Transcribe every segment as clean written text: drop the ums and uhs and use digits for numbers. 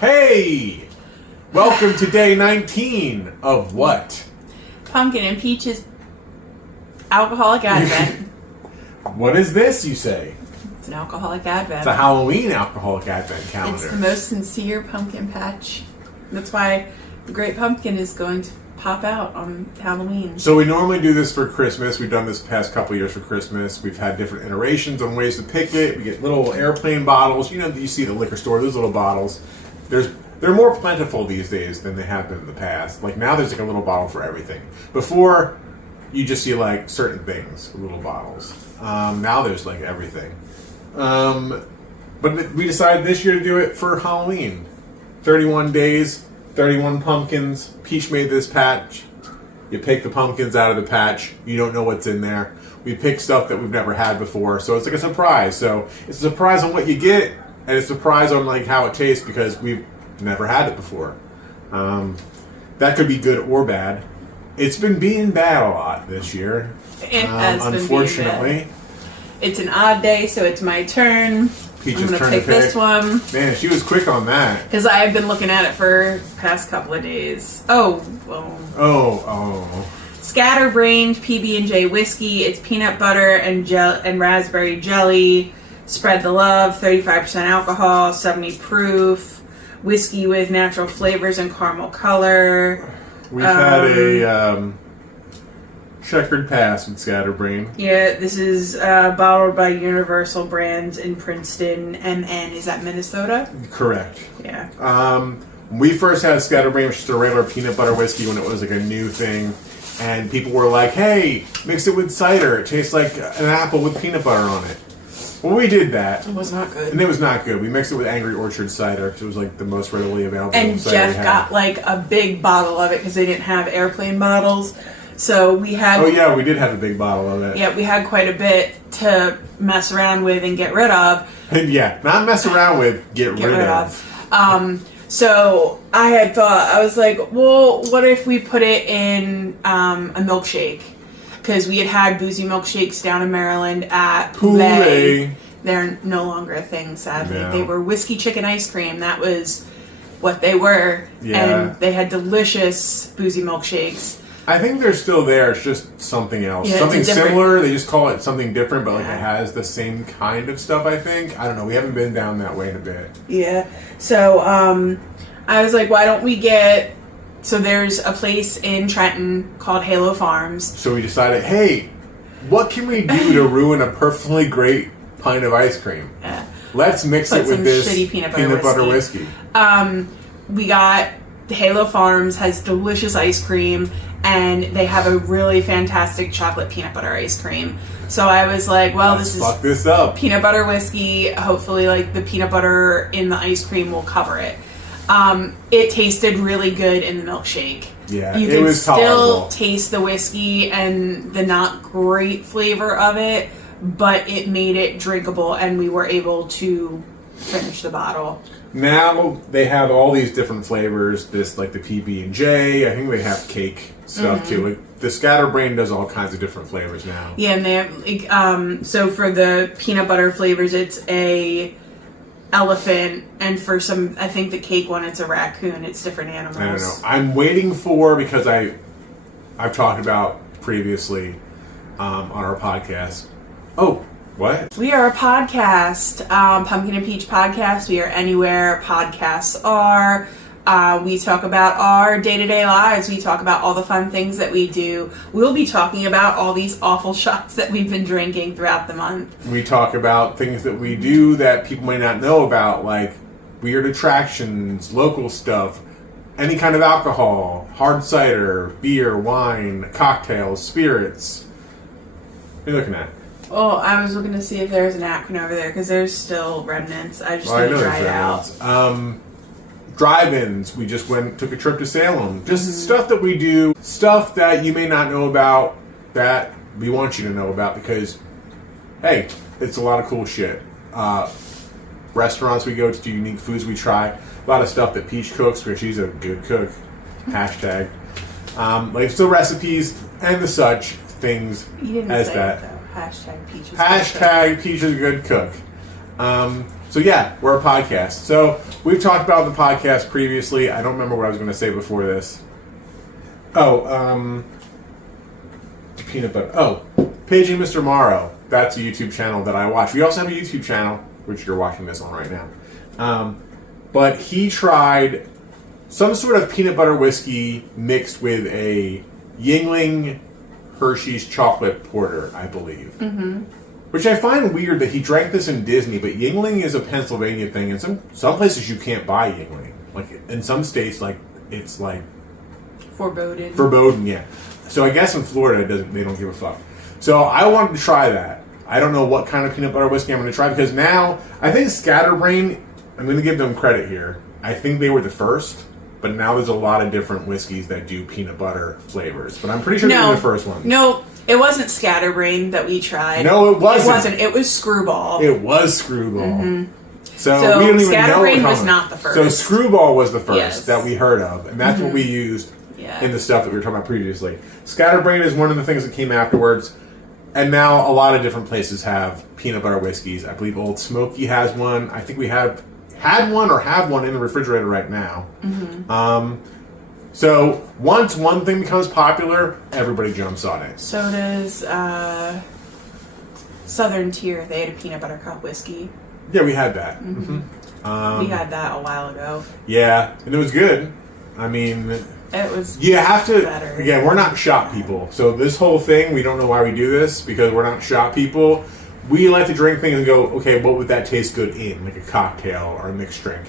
Hey! Welcome to day 19 of what? Pumpkin and Peach's alcoholic advent. What is this, you say? It's an alcoholic advent. It's a Halloween alcoholic advent calendar. It's the most sincere pumpkin patch. That's why the Great Pumpkin is going to pop out on Halloween. So we normally do this for Christmas. We've done this the past couple years for Christmas. We've had different iterations on ways to pick it. We get little airplane bottles. You know, you see at the liquor store, those little bottles. They're more plentiful these days than they have been in the past. Like now there's like a little bottle for everything. Before, you just see like certain things, little bottles. Now there's like everything. But we decided this year to do it for Halloween. 31 days, 31 pumpkins. Peach made this patch. You pick the pumpkins out of the patch. You don't know what's in there. We pick stuff that we've never had before, so it's like a surprise. So it's a surprise on what you get, and it's a surprise on like how it tastes because we've never had it before. That could be good or bad. It's been being bad a lot this year. It has been unfortunately. being bad. It's an odd day, so it's my turn. Peach's I'm going to turn pick to pick this one. Man, she was quick on that. Because I've been looking at it for the past couple of days. Oh. Scatterbrained PB&J whiskey. It's peanut butter and raspberry jelly. Spread the love. 35% alcohol. 70 proof. Whiskey with natural flavors and caramel color. We've had a checkered past with Scatterbrain. Yeah, this is bottled by Universal Brands in Princeton, MN. Is that Minnesota? Correct. Yeah. When we first had Scatterbrain, which is just a regular peanut butter whiskey when it was like a new thing, and people were like, hey, mix it with cider. It tastes like an apple with peanut butter on it. Well, we did that. It was not good. And it was not good. We mixed it with Angry Orchard cider because it was like the most readily available And cider Jeff we had. got like a big bottle of it because they didn't have airplane bottles. So we had... Oh, yeah, we did have a big bottle of it. Yeah, we had quite a bit to mess around with and get rid of. And yeah, not mess around with, get rid of. So I had thought, I was like, well, what if we put it in a milkshake? Because we had boozy milkshakes down in Maryland at Poulet. They're no longer a thing, sadly. No. They were whiskey chicken ice cream. That was what they were. Yeah. And they had delicious boozy milkshakes. I think they're still there. It's just something else. Yeah, something it's a different... similar. They just call it something different, but like Yeah. it has the same kind of stuff, I think. I don't know. We haven't been down that way in a bit. Yeah. So I was like, why don't we get... So there's a place in Trenton called Halo Farms. So we decided, hey, what can we do to ruin a perfectly great pint of ice cream? Let's mix it with this shitty peanut butter whiskey. We got... Halo Farms has delicious ice cream, and they have a really fantastic chocolate peanut butter ice cream. So I was like, well, Let's fuck this up. Peanut butter whiskey. Hopefully, like, the peanut butter in the ice cream will cover it. It tasted really good in the milkshake. Yeah, you it can was still tolerable. taste the whiskey and the not great flavor of it, but it made it drinkable, and we were able to finish the bottle. Now they have all these different flavors. This like the PB&J. I think they have cake stuff too. Like, the Scatterbrain does all kinds of different flavors now. Yeah, and they have like so for the peanut butter flavors, it's a elephant, and for some, I think the cake one, it's a raccoon. It's different animals. I don't know. I'm waiting for, because I've talked about previously on our podcast. Oh. What? We are a podcast, Pumpkin and Peach podcast. We are anywhere podcasts are. We talk about our day-to-day lives. We talk about all the fun things that we do. We'll be talking about all these awful shots that we've been drinking throughout the month. We talk about things that we do that people may not know about, like weird attractions, local stuff, any kind of alcohol, hard cider, beer, wine, cocktails, spirits. What are you looking at? Oh, I was looking to see if there's a napkin over there, because there's still remnants. I just need to dry it out. Drive-ins. We just took a trip to Salem. Just stuff that we do. Stuff that you may not know about that we want you to know about because, hey, it's a lot of cool shit. Restaurants we go to, unique foods we try. A lot of stuff that Peach cooks because she's a good cook. Hashtag. Like still recipes and the such things You didn't as say that. it, though. Hashtag Peach is Hashtag Peach is a good cook. So yeah, we're a podcast. So we've talked about the podcast previously. I don't remember what I was going to say before this. Peanut butter. Oh, Paging Mr. Morrow. That's a YouTube channel that I watch. We also have a YouTube channel, which you're watching this on right now. But he tried some sort of peanut butter whiskey mixed with a Yingling Hershey's chocolate porter, I believe. Mm-hmm. Which I find weird that he drank this in Disney, but Yingling is a Pennsylvania thing, and some places you can't buy Yingling. Like in some states, like it's like Foreboding. Foreboding, yeah. So I guess in Florida they don't give a fuck. So I wanted to try that. I don't know what kind of peanut butter whiskey I'm going to try because now I think Scatterbrain. I'm going to give them credit here. I think they were the first, but now there's a lot of different whiskeys that do peanut butter flavors. But I'm pretty sure they were the first one. No, it wasn't Scatterbrain that we tried. No, it wasn't. It wasn't. It was Screwball. It was Screwball. Mm-hmm. So we don't even know. Scatterbrain was not the first. So Screwball was the first that we heard of, and that's what we used in the stuff that we were talking about previously. Scatterbrain is one of the things that came afterwards, and now a lot of different places have peanut butter whiskeys. I believe Old Smoky has one. I think we had one or have one in the refrigerator right now. Mm-hmm. So once one thing becomes popular, everybody jumps on it. So does Southern Tier. They had a peanut butter cup whiskey. Yeah, we had that. Mm-hmm. We had that a while ago. Yeah, and it was good. I mean, it was. You have to. Better. Again, we're not shop people, so this whole thing, we don't know why we do this because we're not shop people. We like to drink things and go, okay, what would that taste good in, like a cocktail or a mixed drink?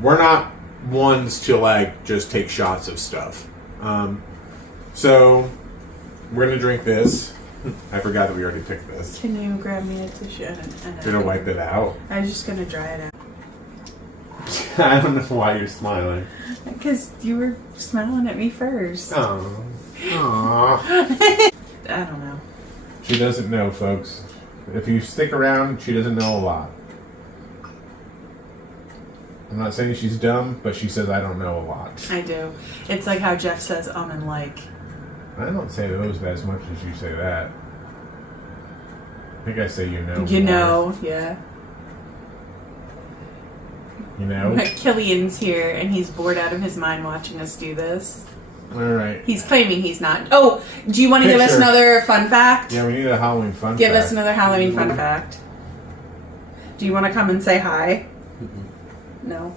We're not ones to like just take shots of stuff. So we're gonna drink this. I forgot that we already picked this. Can you grab me a tissue? Gonna wipe it out. I was just gonna dry it out. I don't know why you're smiling. Because you were smiling at me first. Oh. Aww. I don't know. She doesn't know, folks. If you stick around, she doesn't know a lot. I'm not saying she's dumb, but she says I don't know a lot. I do. It's like how Jeff says and like. I don't say those as much as you say that. I think I say you know. You know, yeah. You know? Killian's here, and he's bored out of his mind watching us do this. All right. He's claiming he's not. Oh, do you want to give us another fun fact? Yeah, we need a Halloween fun fact. Give us another Halloween fun fact. Do you want to come and say hi? No.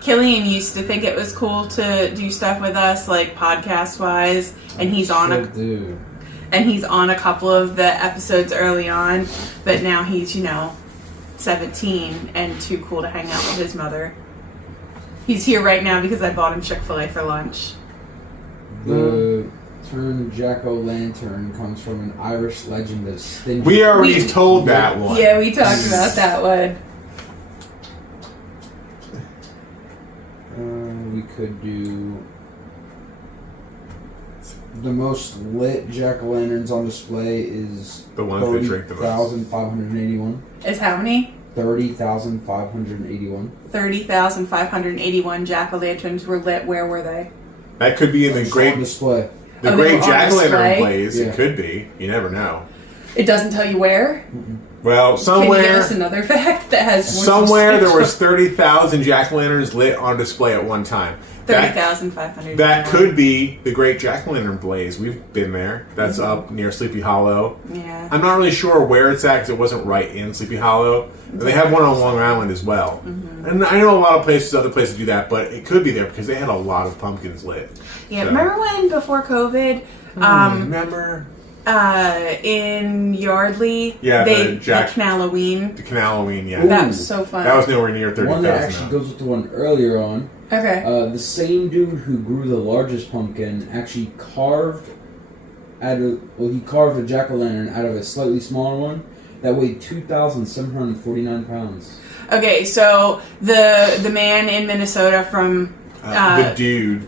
Killian used to think it was cool to do stuff with us, like podcast-wise, and he's on a couple of the episodes early on, but now he's, 17 and too cool to hang out with his mother. He's here right now because I bought him Chick-fil-A for lunch. The term jack-o'-lantern comes from an Irish legend of stingy. We already told that one. Yeah, we talked about that one. We could do the most lit jack-o'-lanterns on display is the ones that drink the most. 30,581. Is how many? 30,581. 30,581 jack-o'-lanterns were lit. Where were they? That could be in the great display. The great jack-o'-lantern blaze. Yeah. It could be. You never know. It doesn't tell you where? Well, somewhere. Can you give us another fact that has more somewhere there was 30,000 jack-o'-lanterns lit on display at one time. 30,500. That could be the Great Jack-o'-lantern Blaze. We've been there. That's up near Sleepy Hollow. Yeah. I'm not really sure where it's at because it wasn't right in Sleepy Hollow. And they have one on Long Island as well. Mm-hmm. And I know a lot of places, other places do that, but it could be there because they had a lot of pumpkins lit. Yeah. So. Remember when before COVID? Remember? In Yardley, the Canaloween. The Canaloween, yeah. That was so fun. That was nowhere near 30,000. One that actually goes with the one earlier on. Okay. The same dude who grew the largest pumpkin actually carved he carved a jack-o'-lantern out of a slightly smaller one that weighed 2,749 pounds. Okay, so the man in Minnesota from the dude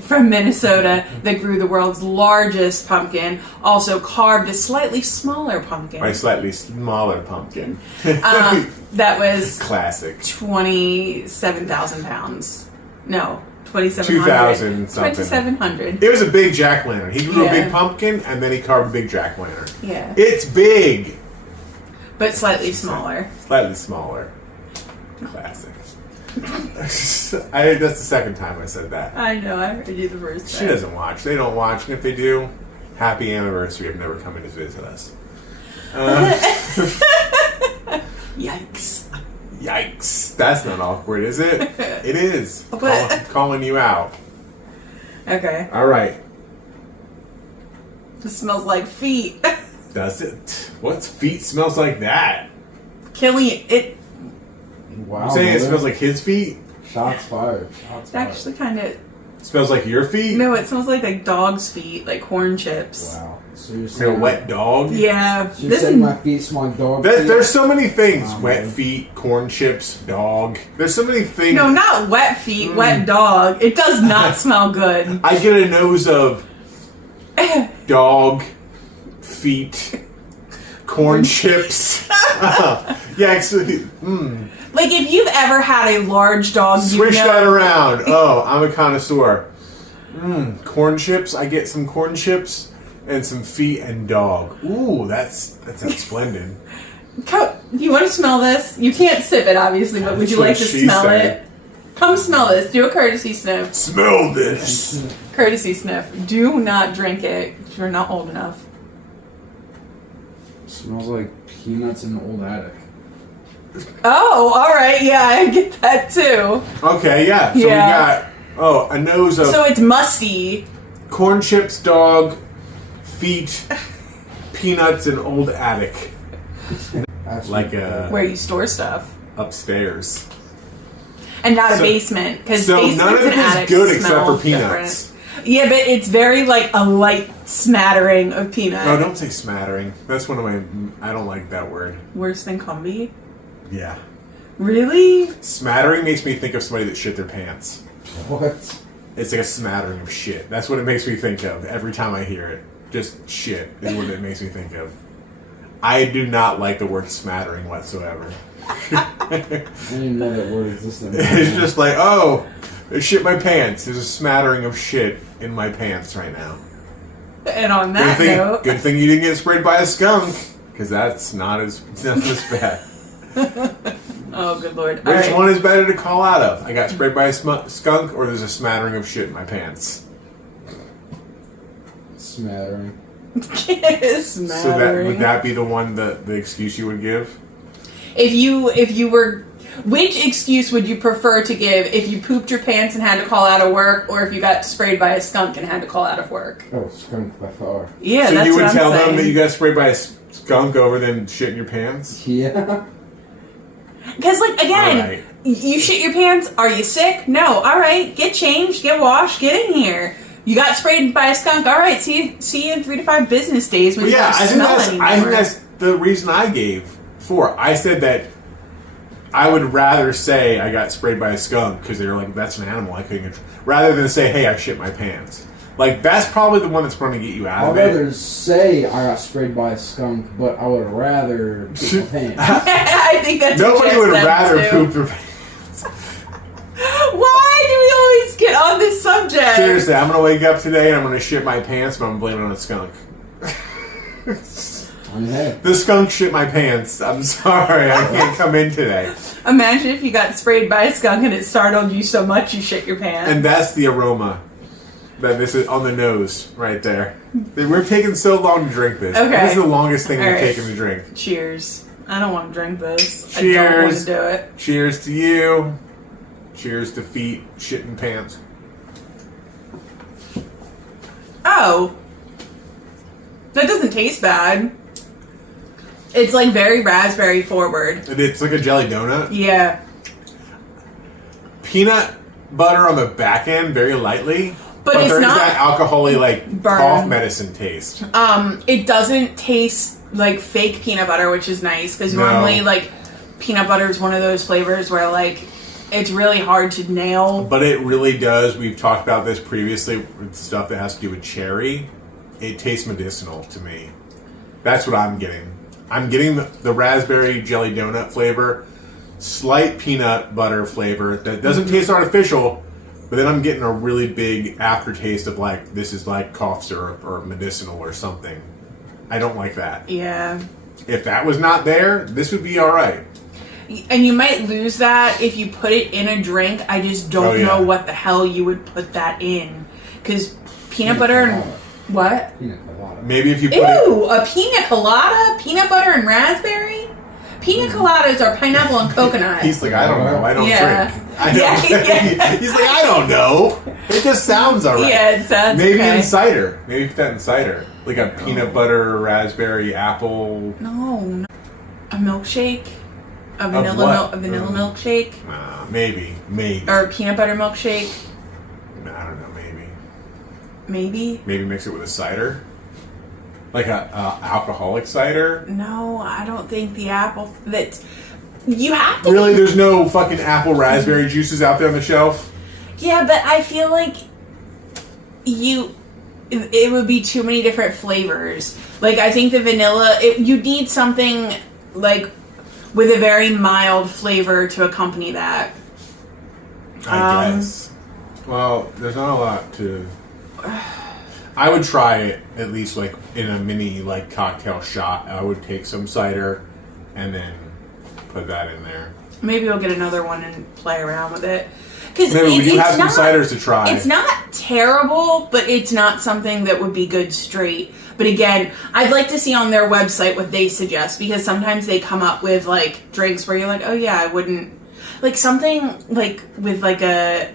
from Minnesota that grew the world's largest pumpkin also carved a slightly smaller pumpkin. My slightly smaller pumpkin. That was classic. 27,000 pounds. No, 2,700. 2,000 something. 2,700. It was a big jack-o'-lantern. He grew a big pumpkin and then he carved a big jack-o'-lantern. Yeah. It's big. but slightly smaller. Slightly smaller. Classic. That's the second time I said that. I know, I heard you the first time. She doesn't watch. They don't watch. And if they do, happy anniversary of never coming to visit us. Yikes. Yikes. That's not awkward, is it? It is. But- Calling you out. Okay. All right. It smells like feet. Does it? What feet smells like that? Killing it. Wow. You saying it brother. smells like his feet? Shots fired. Shots It's fired. actually kind of. Smells like your feet? No, it smells like dog's feet, like corn chips. Wow. So you're Like a saying wet dog? Yeah. So you're This saying is. my feet smell like dog feet? There's so many things. Oh, Wet man. feet, corn chips, dog. There's so many things. No, not wet feet, wet dog. It does not smell good. I get a nose of dog, feet, corn chips. Yeah, actually, Like, if you've ever had a large dog, swish you know. that around. Oh, I'm a connoisseur. Corn chips. I get some corn chips and some feet and dog. Ooh, that sounds splendid. You want to smell this? You can't sip it, obviously, but would you like to That's what she smell said. it? Come smell this. Do a courtesy sniff. Smell this. Courtesy sniff. Do not drink it. You're not old enough. Smells like peanuts in an old attic. Oh, all right. Yeah, I get that too. Okay, yeah. So Yeah. we got a nose of So it's musty. corn chips, dog, feet, peanuts, and old attic That's Like what- a- Where you store stuff. upstairs. And not a So- basement. Because So basements none of and it is attics good except smell for peanuts. different. Yeah, but it's very like a light smattering of peanut. Oh, don't say smattering. That's one of my. I don't like that word. Worse than Combi? Yeah. Really? Smattering makes me think of somebody that shit their pants. What? It's like a smattering of shit. That's what it makes me think of every time I hear it. Just shit is what it makes me think of. I do not like the word smattering whatsoever. I didn't even know that word existed. It's just like, oh, I shit my pants. There's a smattering of shit in my pants right now. And on that note, Good thing you didn't get sprayed by a skunk, because that's not as bad. oh good lord! Which All right. one is better to call out of? I got sprayed by a skunk, or there's a smattering of shit in my pants. Smattering. Smattering. So that would that be the one the excuse you would give? If you were, which excuse would you prefer to give if you pooped your pants and had to call out of work, or if you got sprayed by a skunk and had to call out of work? Oh, skunk by far. Yeah, So that's you would what I'm tell saying. them that you got sprayed by a skunk over them shit in your pants? Yeah. Because, like, again, Alright. you shit your pants. Are you sick? No. All right, get changed, get washed, get in here. You got sprayed by a skunk. All right, see you in 3 to 5 business days when But you yeah, don't I smell think anymore. that's the reason I gave for. I said that I would rather say I got sprayed by a skunk because they were like, that's an animal I couldn't control, rather than say, hey, I shit my pants. Like, that's probably the one that's going to get you out I'd of it. rather say I got sprayed by a skunk, but I would rather poop my pants. I think that's what Nobody Jess would said, rather too. poop their pants. Why do we always get on this subject? Seriously, I'm going to wake up today and I'm going to shit my pants, but I'm blaming it on a skunk. I mean, hey. The skunk shit my pants. I'm sorry, I can't come in today. Imagine if you got sprayed by a skunk and it startled you so much you shit your pants. And that's the aroma that this is on the nose right there. We're taking so long to drink this. Okay. This is the longest thing All we've right. taken to drink. Cheers. I don't want to drink this. I don't want Cheers. to do it. Cheers to you. Cheers to feet, shitting pants. Oh. That doesn't taste bad. It's like very raspberry forward. It's like a jelly donut. Yeah. Peanut butter on the back end, very lightly. But it's there's not that alcohol-y, like, burn. cough medicine taste. It doesn't taste like fake peanut butter, which is nice because No. normally, like, peanut butter is one of those flavors where, like, it's really hard to nail. But it really does. We've talked about this previously with stuff that has to do with cherry. It tastes medicinal to me. That's what I'm getting. I'm getting the raspberry jelly donut flavor, slight peanut butter flavor that doesn't taste artificial, but then I'm getting a really big aftertaste of like, this is like cough syrup or medicinal or something. I don't like that. Yeah. If that was not there, this would be all right. And you might lose that if you put it in a drink. I just don't know what the hell you would put that in. Because peanut butter and... What? Pina colada. Maybe if you put a pina colada? Peanut butter and raspberry? Pina coladas are pineapple and coconut. He's like, I don't know. I don't drink. Yeah. He's like, I don't know. It just sounds all right. Yeah, it sounds Maybe okay. in cider. Maybe put that in cider. Like a peanut butter, raspberry, apple. No. A milkshake? A what? vanilla milkshake? Maybe. Or a peanut butter milkshake? I don't know. Maybe. Maybe mix it with a cider. Like a alcoholic cider. No, I don't think the apple... You have to... Really? There's no fucking apple raspberry juices out there on the shelf? Yeah, but I feel like it would be too many different flavors. Like, I think the vanilla... you need something, like, with a very mild flavor to accompany that. I guess. Well, there's not a lot to... I would try it at least like in a mini like cocktail shot. I would take some cider and then put that in there. Maybe we'll get another one and play around with it. Because we do have some ciders to try. It's not terrible, but it's not something that would be good straight. But again, I'd like to see on their website what they suggest, because sometimes they come up with like drinks where you're like, oh yeah, I wouldn't, like something like with like a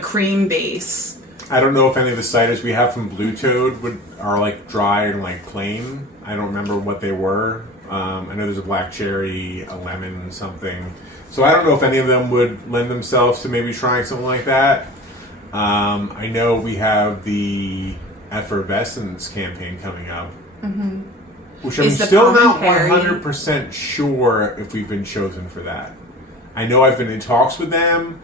cream base. I don't know if any of the ciders we have from Blue Toad are like dry and like plain. I don't remember what they were. I know there's a black cherry, a lemon, something. So I don't know if any of them would lend themselves to maybe trying something like that. I know we have the effervescence campaign coming up, which I'm still not 100% sure if we've been chosen for that. I know I've been in talks with them.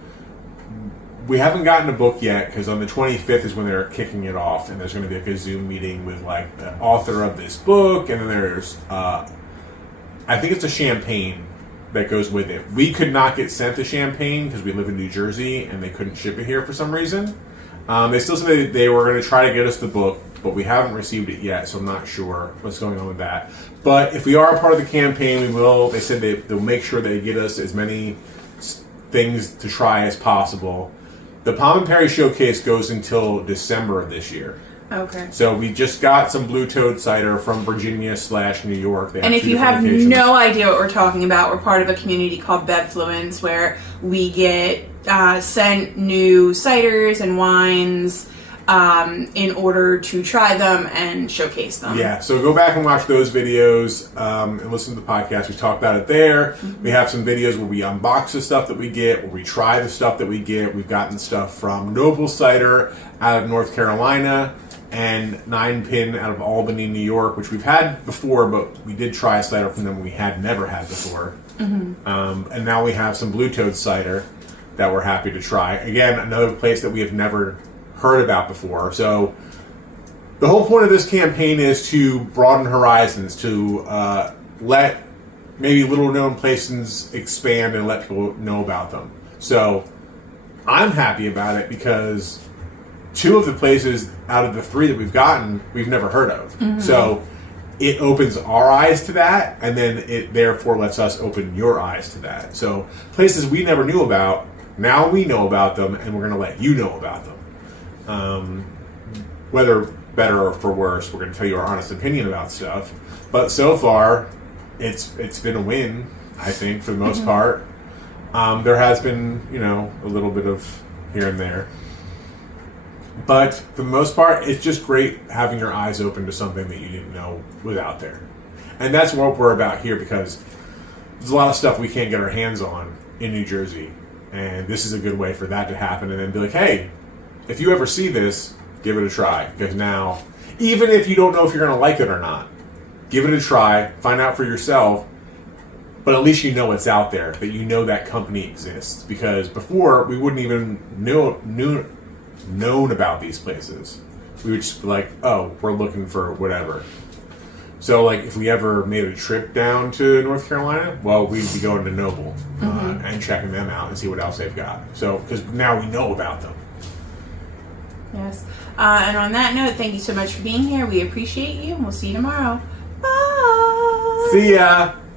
We haven't gotten a book yet, because on the 25th is when they're kicking it off, and there's going to be like a Zoom meeting with like the author of this book, and then there's I think it's a champagne that goes with it. We could not get sent the champagne because we live in New Jersey and they couldn't ship it here for some reason. They still said they were going to try to get us the book, but we haven't received it yet, so I'm not sure what's going on with that. But if we are a part of the campaign, we will. They said they'll make sure they get us as many things to try as possible. The Palm and Perry Showcase goes until December of this year. Okay. So we just got some Blue Toad cider from Virginia/New York. And if you have no idea what we're talking about, we're part of a community called Bevfluence, where we get sent new ciders and wines in order to try them and showcase them. Yeah, so go back and watch those videos and listen to the podcast. We talk about it there. Mm-hmm. We have some videos where we unbox the stuff that we get, where we try the stuff that we get. We've gotten stuff from Noble Cider out of North Carolina and Nine Pin out of Albany, New York, which we've had before, but we did try a cider from them we had never had before. Mm-hmm. And now we have some Blue Toad cider that we're happy to try. Again, another place that we have never heard about before. So the whole point of this campaign is to broaden horizons, to let maybe little known places expand and let people know about them. So I'm happy about it because 2 of the places out of the 3 that we've gotten, we've never heard of. Mm-hmm. So it opens our eyes to that, and then it therefore lets us open your eyes to that. So places we never knew about, now we know about them, and we're going to let you know about them. Whether better or for worse, we're going to tell you our honest opinion about stuff. But so far, it's been a win, I think, for the most part. There has been, a little bit of here and there. But for the most part, it's just great having your eyes open to something that you didn't know was out there. And that's what we're about here, because there's a lot of stuff we can't get our hands on in New Jersey. And this is a good way for that to happen. And then be like, hey, if you ever see this, give it a try. Because now, even if you don't know if you're going to like it or not, give it a try, find out for yourself, but at least you know it's out there, that you know that company exists. Because before, we wouldn't even known about these places. We would just be like, oh, we're looking for whatever. So, like, if we ever made a trip down to North Carolina, well, we'd be going to Noble and checking them out and see what else they've got. So, because now we know about them. Yes. And on that note, thank you so much for being here. We appreciate you, and we'll see you tomorrow. Bye! See ya.